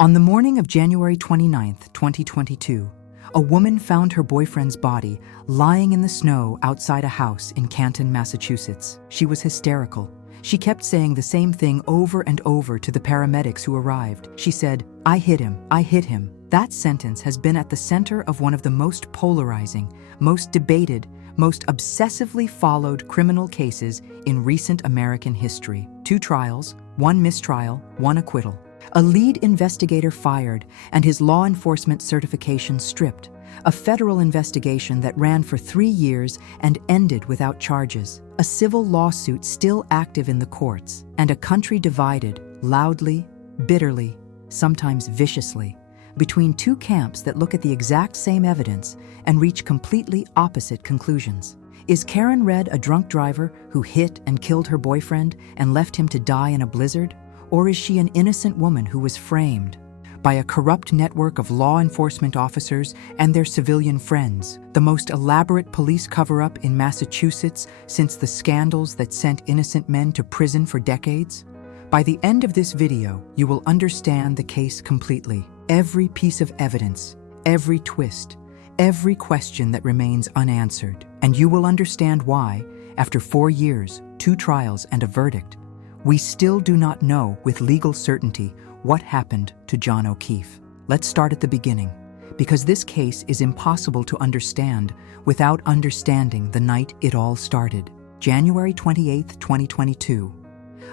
On the morning of January 29, 2022, a woman found her boyfriend's body lying in the snow outside a house in Canton, Massachusetts. She was hysterical. She kept saying the same thing over and over to the paramedics who arrived. She said, "I hit him, I hit him." That sentence has been at the center of one of the most polarizing, most debated, most obsessively followed criminal cases in recent American history. 2 trials, 1 mistrial, 1 acquittal. A lead investigator fired and his law enforcement certification stripped. A federal investigation that ran for 3 years and ended without charges. A civil lawsuit still active in the courts. And a country divided, loudly, bitterly, sometimes viciously, between 2 camps that look at the exact same evidence and reach completely opposite conclusions. Is Karen Red a drunk driver who hit and killed her boyfriend and left him to die in a blizzard? Or is she an innocent woman who was framed by a corrupt network of law enforcement officers and their civilian friends, the most elaborate police cover-up in Massachusetts since the scandals that sent innocent men to prison for decades? By the end of this video, you will understand the case completely. Every piece of evidence, every twist, every question that remains unanswered. And you will understand why, after 4 years, 2 trials, and a verdict, we still do not know with legal certainty what happened to John O'Keefe. Let's start at the beginning, because this case is impossible to understand without understanding the night it all started. January 28, 2022.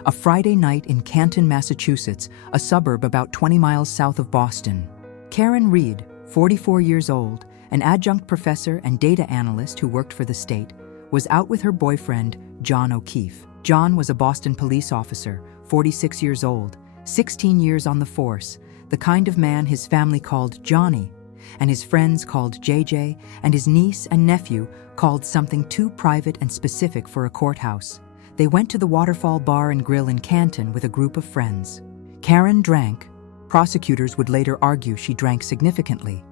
A Friday night in Canton, Massachusetts, a suburb about 20 miles south of Boston. Karen Reed, 44 years old, an adjunct professor and data analyst who worked for the state, was out with her boyfriend, John O'Keefe. John was a Boston police officer, 46 years old, 16 years on the force, the kind of man his family called Johnny, and his friends called JJ, and his niece and nephew called something too private and specific for a courthouse. They went to the Waterfall Bar and Grill in Canton with a group of friends. Karen drank. Prosecutors would later argue she drank significantly,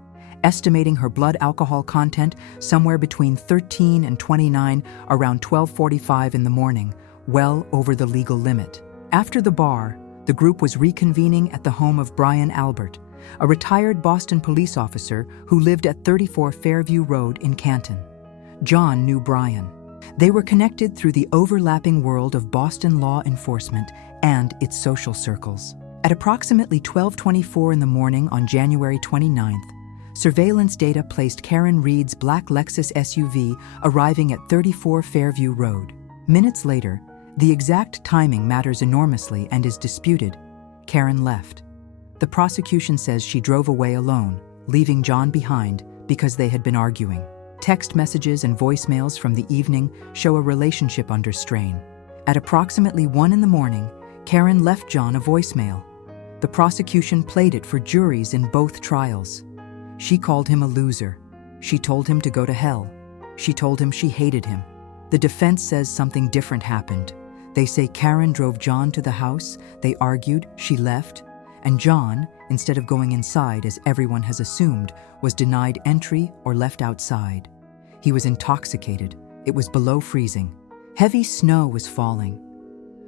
estimating her blood alcohol content somewhere between 13 and 29 around 12:45 in the morning, well over the legal limit. After the bar, the group was reconvening at the home of Brian Albert, a retired Boston police officer who lived at 34 Fairview Road in Canton. John knew Brian. They were connected through the overlapping world of Boston law enforcement and its social circles. At approximately 12:24 in the morning on January 29th, surveillance data placed Karen Reed's black Lexus SUV arriving at 34 Fairview Road. Minutes later, the exact timing matters enormously and is disputed. Karen left. The prosecution says she drove away alone, leaving John behind because they had been arguing. Text messages and voicemails from the evening show a relationship under strain. At approximately 1 in the morning, Karen left John a voicemail. The prosecution played it for juries in both trials. She called him a loser. She told him to go to hell. She told him she hated him. The defense says something different happened. They say Karen drove John to the house, they argued, she left, and John, instead of going inside as everyone has assumed, was denied entry or left outside. He was intoxicated. It was below freezing. Heavy snow was falling.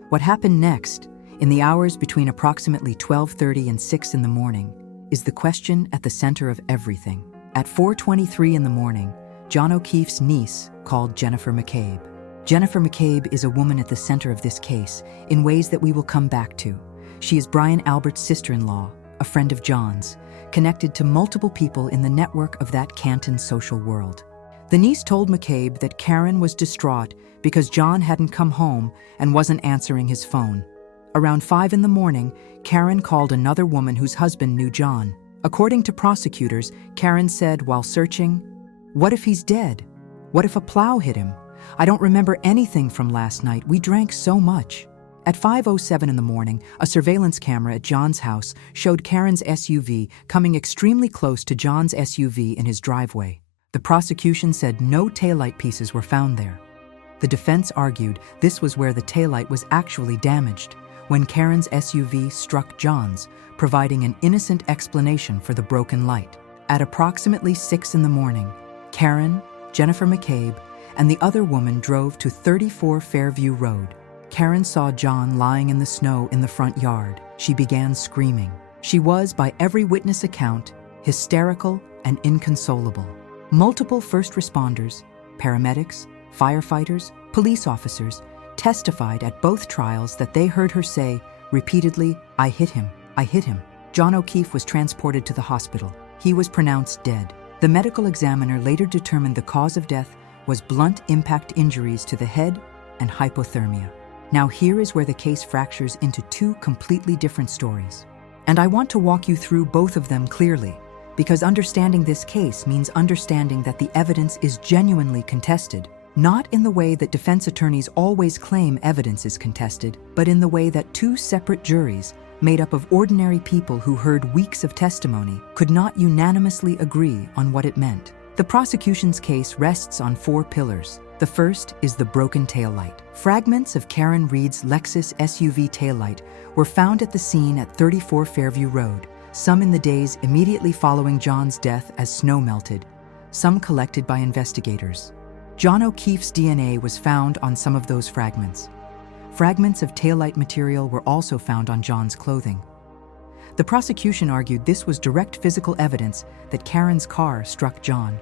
What happened next, in the hours between approximately 12:30 and 6 in the morning, is the question at the center of everything. At 4:23 in the morning, John O'Keefe's niece called Jennifer McCabe. Jennifer McCabe is a woman at the center of this case in ways that we will come back to. She is Brian Albert's sister-in-law, a friend of John's, connected to multiple people in the network of that Canton social world. The niece told McCabe that Karen was distraught because John hadn't come home and wasn't answering his phone. Around 5 in the morning, Karen called another woman whose husband knew John. According to prosecutors, Karen said while searching, "What if he's dead? What if a plow hit him? I don't remember anything from last night. We drank so much." At 5:07 in the morning, a surveillance camera at John's house showed Karen's SUV coming extremely close to John's SUV in his driveway. The prosecution said no taillight pieces were found there. The defense argued this was where the taillight was actually damaged, when Karen's SUV struck John's, providing an innocent explanation for the broken light. At approximately 6 in the morning, Karen, Jennifer McCabe, and the other woman drove to 34 Fairview Road. Karen saw John lying in the snow in the front yard. She began screaming. She was, by every witness account, hysterical and inconsolable. Multiple first responders, paramedics, firefighters, police officers testified at both trials that they heard her say repeatedly, "I hit him, I hit him." John O'Keefe was transported to the hospital. He was pronounced dead. The medical examiner later determined the cause of death was blunt impact injuries to the head and hypothermia. Now here is where the case fractures into two completely different stories. And I want to walk you through both of them clearly, because understanding this case means understanding that the evidence is genuinely contested, not in the way that defense attorneys always claim evidence is contested, but in the way that two separate juries, made up of ordinary people who heard weeks of testimony, could not unanimously agree on what it meant. The prosecution's case rests on four pillars. The first is the broken taillight. Fragments of Karen Reed's Lexus SUV taillight were found at the scene at 34 Fairview Road, some in the days immediately following John's death as snow melted, some collected by investigators. John O'Keefe's DNA was found on some of those fragments. Fragments of taillight material were also found on John's clothing. The prosecution argued this was direct physical evidence that Karen's car struck John.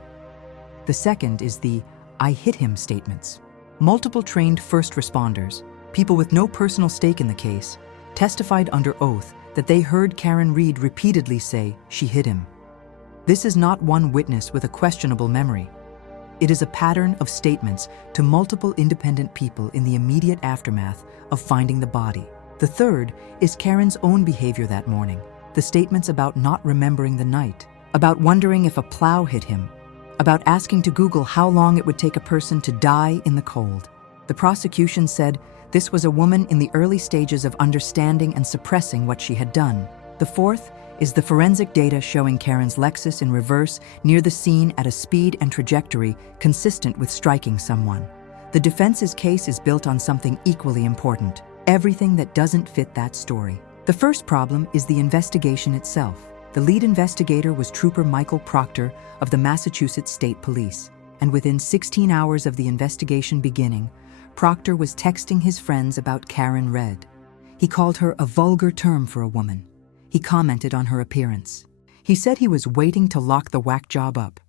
The second is the "I hit him" statements. Multiple trained first responders, people with no personal stake in the case, testified under oath that they heard Karen Reed repeatedly say she hit him. This is not one witness with a questionable memory. It is a pattern of statements to multiple independent people in the immediate aftermath of finding the body. The third is Karen's own behavior that morning, the statements about not remembering the night, about wondering if a plow hit him, about asking to Google how long it would take a person to die in the cold. The prosecution said this was a woman in the early stages of understanding and suppressing what she had done. The fourth is the forensic data showing Karen's Lexus in reverse near the scene at a speed and trajectory consistent with striking someone. The defense's case is built on something equally important: everything that doesn't fit that story. The first problem is the investigation itself. The lead investigator was Trooper Michael Proctor of the Massachusetts State Police, and within 16 hours of the investigation beginning, Proctor was texting his friends about Karen Reed. He called her a vulgar term for a woman. He commented on her appearance. He said he was waiting to lock the whack job up.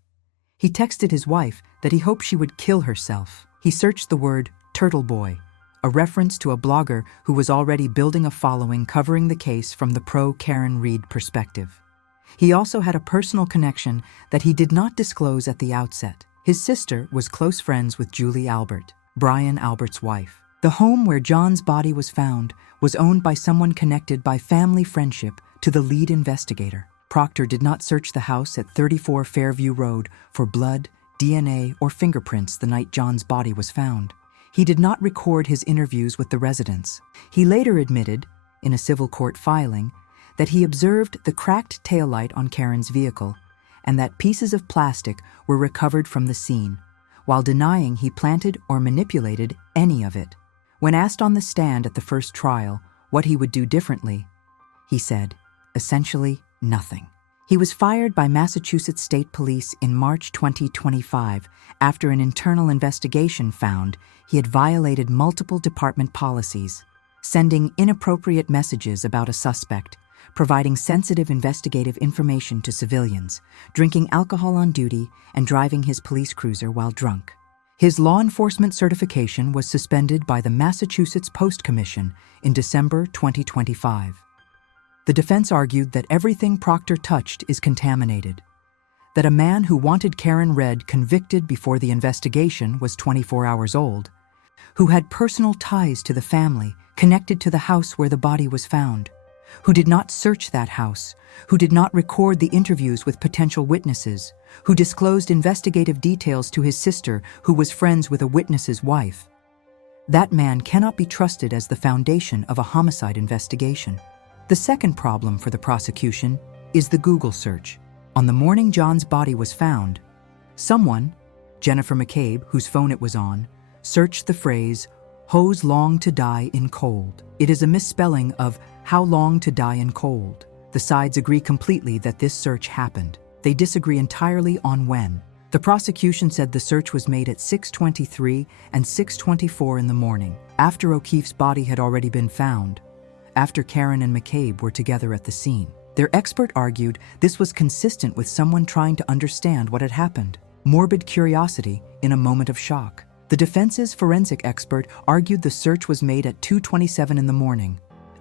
He texted his wife that he hoped she would kill herself. He searched the word "turtle boy," a reference to a blogger who was already building a following covering the case from the pro-Karen Reed perspective. He also had a personal connection that he did not disclose at the outset. His sister was close friends with Julie Albert, Brian Albert's wife. The home where John's body was found was owned by someone connected by family friendship to the lead investigator. Proctor did not search the house at 34 Fairview Road for blood, DNA, or fingerprints the night John's body was found. He did not record his interviews with the residents. He later admitted, in a civil court filing, that he observed the cracked taillight on Karen's vehicle and that pieces of plastic were recovered from the scene, while denying he planted or manipulated any of it. When asked on the stand at the first trial what he would do differently, he said, essentially nothing. He was fired by Massachusetts State Police in March 2025 after an internal investigation found he had violated multiple department policies, sending inappropriate messages about a suspect, providing sensitive investigative information to civilians, drinking alcohol on duty, and driving his police cruiser while drunk. His law enforcement certification was suspended by the Massachusetts Post Commission in December 2025. The defense argued that everything Proctor touched is contaminated, that a man who wanted Karen Reed convicted before the investigation was 24 hours old, who had personal ties to the family connected to the house where the body was found, who did not search that house, who did not record the interviews with potential witnesses, who disclosed investigative details to his sister who was friends with a witness's wife. That man cannot be trusted as the foundation of a homicide investigation. The second problem for the prosecution is the Google search. On the morning John's body was found, someone, Jennifer McCabe, whose phone it was on, searched the phrase, "hose long to die in cold." It is a misspelling of "how long to die in cold." The sides agree completely that this search happened. They disagree entirely on when. The prosecution said the search was made at 6:23 and 6:24 in the morning, after O'Keefe's body had already been found, after Karen and McCabe were together at the scene. Their expert argued this was consistent with someone trying to understand what had happened. Morbid curiosity in a moment of shock. The defense's forensic expert argued the search was made at 2:27 in the morning,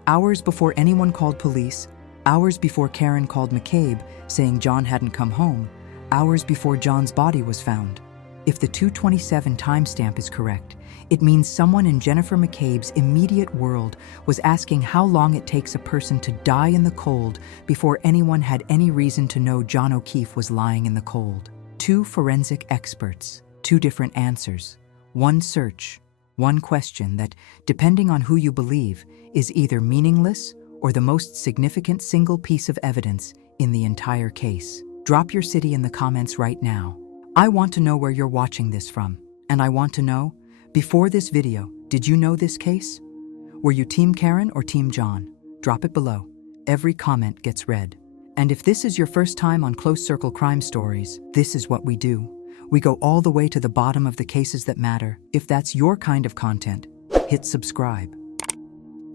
hours before anyone called police, hours before Karen called McCabe saying John hadn't come home, hours before John's body was found. If the 2:27 timestamp is correct, it means someone in Jennifer McCabe's immediate world was asking how long it takes a person to die in the cold before anyone had any reason to know John O'Keefe was lying in the cold. Two forensic experts, two different answers, one search, one question that, depending on who you believe, is either meaningless or the most significant single piece of evidence in the entire case. Drop your city in the comments right now. I want to know where you're watching this from, and I want to know, before this video, did you know this case? Were you Team Karen or Team John? Drop it below. Every comment gets read. And if this is your first time on Close Circle Crime Stories, this is what we do. We go all the way to the bottom of the cases that matter. If that's your kind of content, hit subscribe.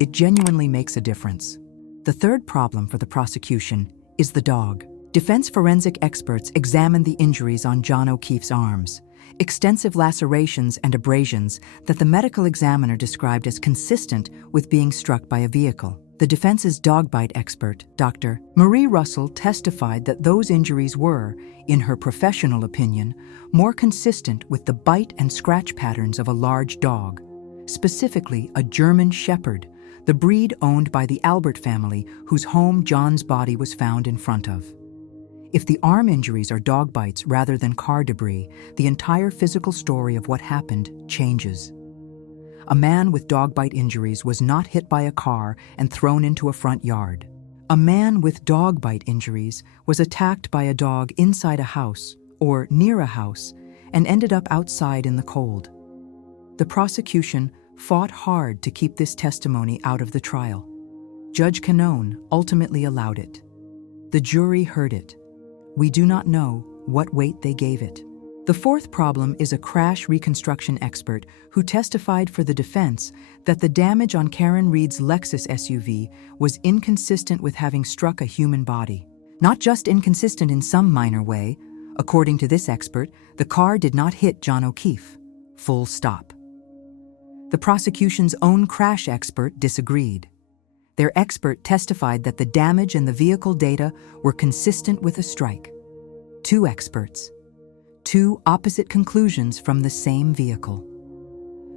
It genuinely makes a difference. The third problem for the prosecution is the dog. Defense forensic experts examined the injuries on John O'Keefe's arms, extensive lacerations and abrasions that the medical examiner described as consistent with being struck by a vehicle. The defense's dog bite expert, Dr. Marie Russell, testified that those injuries were, in her professional opinion, more consistent with the bite and scratch patterns of a large dog, specifically a German Shepherd, the breed owned by the Albert family whose home John's body was found in front of. If the arm injuries are dog bites rather than car debris, the entire physical story of what happened changes. A man with dog bite injuries was not hit by a car and thrown into a front yard. A man with dog bite injuries was attacked by a dog inside a house or near a house and ended up outside in the cold. The prosecution fought hard to keep this testimony out of the trial. Judge Canone ultimately allowed it. The jury heard it. We do not know what weight they gave it. The fourth problem is a crash reconstruction expert who testified for the defense that the damage on Karen Reed's Lexus SUV was inconsistent with having struck a human body. Not just inconsistent in some minor way. According to this expert, the car did not hit John O'Keefe. Full stop. The prosecution's own crash expert disagreed. Their expert testified that the damage and the vehicle data were consistent with a strike. Two experts. Two opposite conclusions from the same vehicle.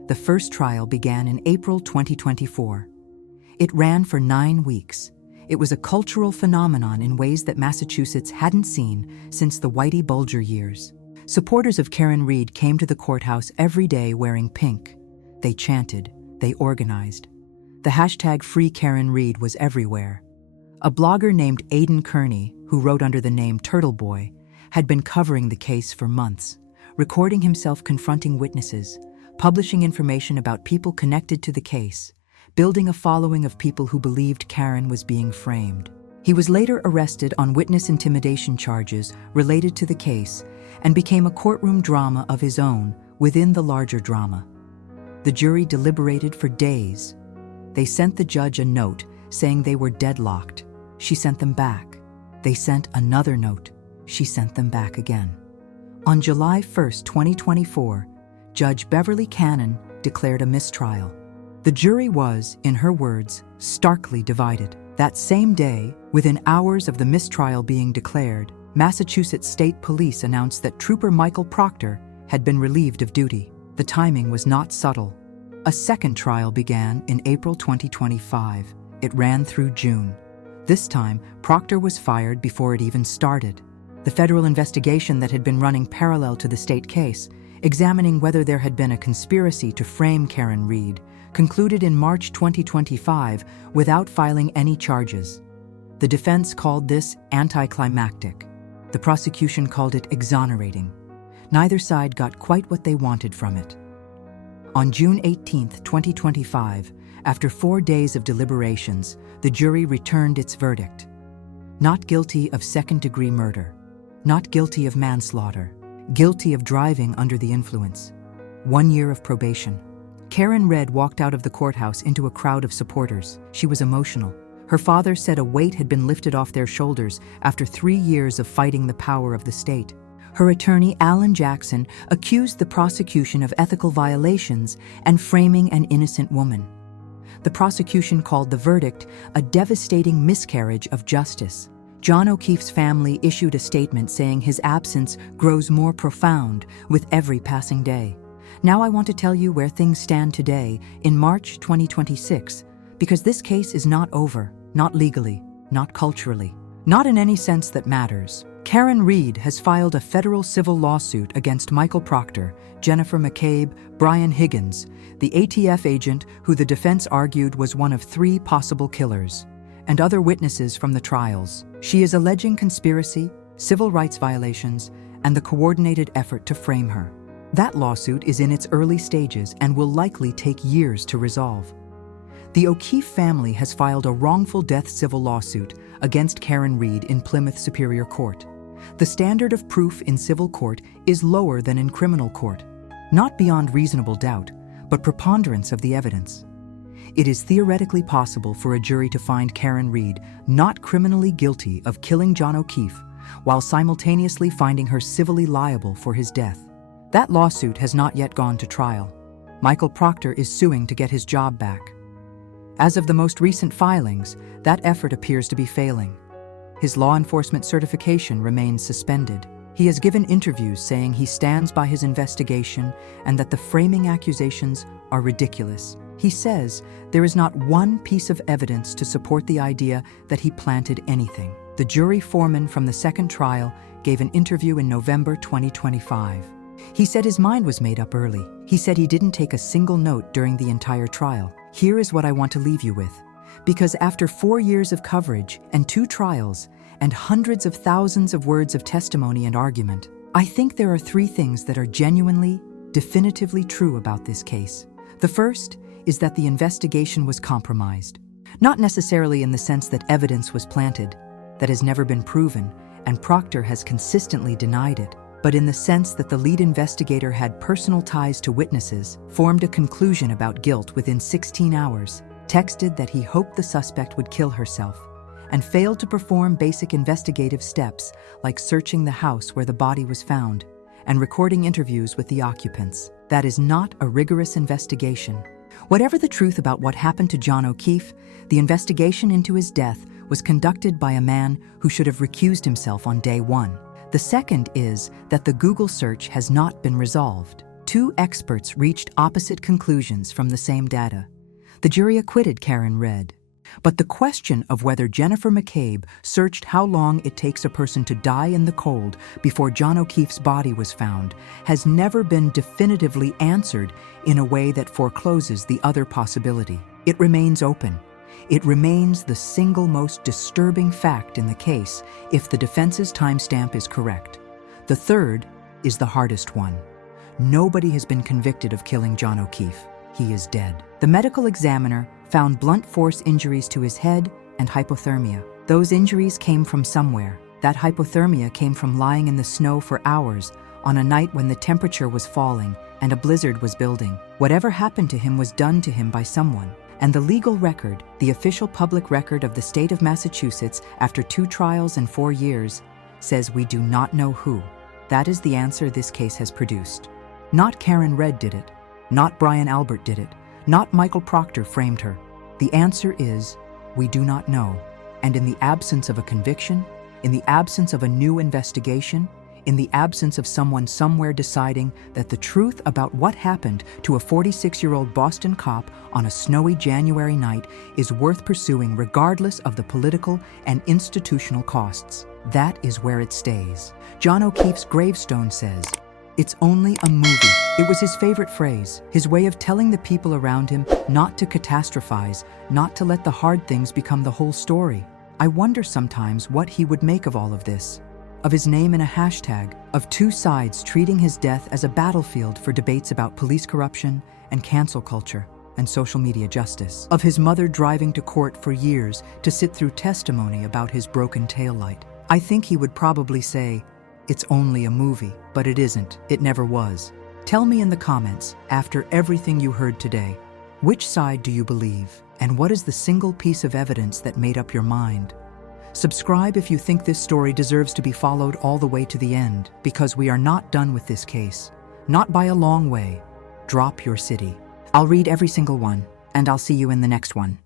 The first trial began in April 2024. It ran for 9 weeks. It was a cultural phenomenon in ways that Massachusetts hadn't seen since the Whitey Bulger years. Supporters of Karen Reed came to the courthouse every day wearing pink. They chanted, they organized. The hashtag Free Karen Reed was everywhere. A blogger named Aidan Kearney, who wrote under the name Turtle Boy, had been covering the case for months, recording himself confronting witnesses, publishing information about people connected to the case, building a following of people who believed Karen was being framed. He was later arrested on witness intimidation charges related to the case and became a courtroom drama of his own within the larger drama. The jury deliberated for days. They sent the judge a note saying they were deadlocked. She sent them back. They sent another note. She sent them back again. On July 1, 2024, Judge Beverly Cannon declared a mistrial. The jury was, in her words, starkly divided. That same day, within hours of the mistrial being declared, Massachusetts State Police announced that Trooper Michael Proctor had been relieved of duty. The timing was not subtle. A second trial began in April 2025. It ran through June. This time, Proctor was fired before it even started. The federal investigation that had been running parallel to the state case, examining whether there had been a conspiracy to frame Karen Reed, concluded in March 2025 without filing any charges. The defense called this anticlimactic. The prosecution called it exonerating. Neither side got quite what they wanted from it. On June 18, 2025, after 4 days of deliberations, the jury returned its verdict. Not guilty of second-degree murder. Not guilty of manslaughter. Guilty of driving under the influence. 1 year of probation. Karen Reed walked out of the courthouse into a crowd of supporters. She was emotional. Her father said a weight had been lifted off their shoulders after 3 years of fighting the power of the state. Her attorney, Alan Jackson, accused the prosecution of ethical violations and framing an innocent woman. The prosecution called the verdict a devastating miscarriage of justice. John O'Keefe's family issued a statement saying his absence grows more profound with every passing day. Now I want to tell you where things stand today in March 2026, because this case is not over, not legally, not culturally, not in any sense that matters. Karen Reed has filed a federal civil lawsuit against Michael Proctor, Jennifer McCabe, Brian Higgins, the ATF agent who the defense argued was one of 3 possible killers, and other witnesses from the trials. She is alleging conspiracy, civil rights violations, and the coordinated effort to frame her. That lawsuit is in its early stages and will likely take years to resolve. The O'Keefe family has filed a wrongful death civil lawsuit against Karen Reed in Plymouth Superior Court. The standard of proof in civil court is lower than in criminal court, not beyond reasonable doubt, but preponderance of the evidence. It is theoretically possible for a jury to find Karen Reed not criminally guilty of killing John O'Keefe, while simultaneously finding her civilly liable for his death. That lawsuit has not yet gone to trial. Michael Proctor is suing to get his job back. As of the most recent filings, that effort appears to be failing. His law enforcement certification remains suspended. He has given interviews saying he stands by his investigation and that the framing accusations are ridiculous. He says there is not one piece of evidence to support the idea that he planted anything. The jury foreman from the second trial gave an interview in November 2025. He said his mind was made up early. He said he didn't take a single note during the entire trial. Here is what I want to leave you with. Because after 4 years of coverage and 2 trials and hundreds of thousands of words of testimony and argument, I think there are 3 things that are genuinely, definitively true about this case. The first is that the investigation was compromised. Not necessarily in the sense that evidence was planted, that has never been proven, and Proctor has consistently denied it, but in the sense that the lead investigator had personal ties to witnesses, formed a conclusion about guilt within 16 hours, texted that he hoped the suspect would kill herself, and failed to perform basic investigative steps like searching the house where the body was found and recording interviews with the occupants. That is not a rigorous investigation. Whatever the truth about what happened to John O'Keefe, the investigation into his death was conducted by a man who should have recused himself on day 1. The second is that the Google search has not been resolved. 2 experts reached opposite conclusions from the same data. The jury acquitted Karen Reed. But the question of whether Jennifer McCabe searched how long it takes a person to die in the cold before John O'Keefe's body was found has never been definitively answered in a way that forecloses the other possibility. It remains open. It remains the single most disturbing fact in the case if the defense's timestamp is correct. The third is the hardest one. Nobody has been convicted of killing John O'Keefe. He is dead. The medical examiner found blunt force injuries to his head and hypothermia. Those injuries came from somewhere. That hypothermia came from lying in the snow for hours on a night when the temperature was falling and a blizzard was building. Whatever happened to him was done to him by someone. And the legal record, the official public record of the state of Massachusetts after 2 trials and 4 years, says we do not know who. That is the answer this case has produced. Not Karen Reed did it. Not Brian Albert did it. Not Michael Proctor framed her. The answer is, we do not know. And in the absence of a conviction, in the absence of a new investigation, in the absence of someone somewhere deciding that the truth about what happened to a 46-year-old Boston cop on a snowy January night is worth pursuing regardless of the political and institutional costs, that is where it stays. John O'Keefe's gravestone says, "It's only a movie." It was his favorite phrase, his way of telling the people around him not to catastrophize, not to let the hard things become the whole story. I wonder sometimes what he would make of all of this. Of his name in a hashtag, of 2 sides treating his death as a battlefield for debates about police corruption and cancel culture and social media justice. Of his mother driving to court for years to sit through testimony about his broken taillight. I think he would probably say, "It's only a movie," but it isn't. It never was. Tell me in the comments, after everything you heard today, Which side do you believe, and what is the single piece of evidence that made up your mind? Subscribe if you think this story deserves to be followed all the way to the end, because we are not done with this case. Not by a long way. Drop your city. I'll read every single one, and I'll see you in the next one.